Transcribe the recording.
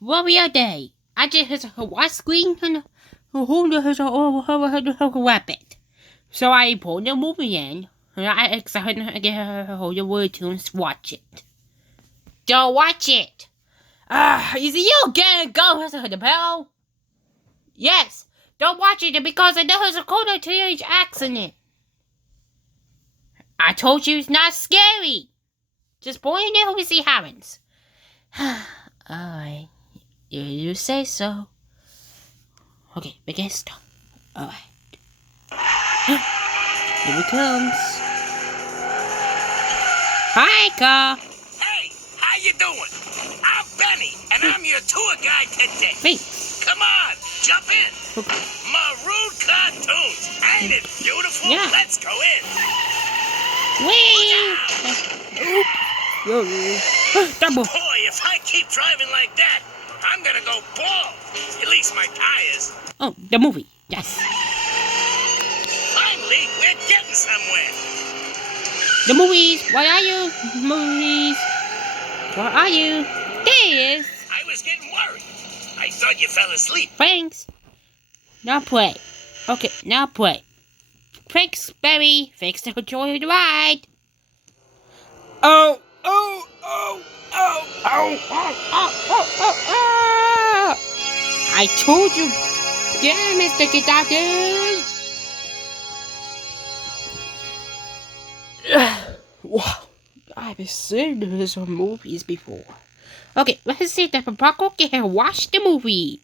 Warrior Day. I just has a white screen and a whole has a rabbit. So I pulled the movie in and I excited to get the word to watch it. Don't watch it. Is it you again? Go has the bell. Yes. Don't watch it because I know there's a corner to each accident. I told you it's not scary. Just point it and see how it happens. Alright. You say so. Okay, begin stop. Alright. Here it comes. Hi, Carl. Hey, how you doing? I'm Benny, and I'm your tour guide today. Thanks. Come on, jump in. Okay. Maroon cartoons. Ain't it beautiful? Yeah. Let's go in. Whee! Double. Boy, if I keep driving like that, I'm gonna go bald. At least my tires. Oh, the movie. Yes. Finally, we're getting somewhere. The movies. Where are you? Movies. Where are you? There he is. I was getting worried. I thought you fell asleep. Thanks. Now play. Okay, now play. Thanks, Barry. Thanks for joining the ride. Oh. I told you. Damn it, Sticky Doctor. Wow. I've seen those movies before. Okay, let's see if the Paco can watch the movie.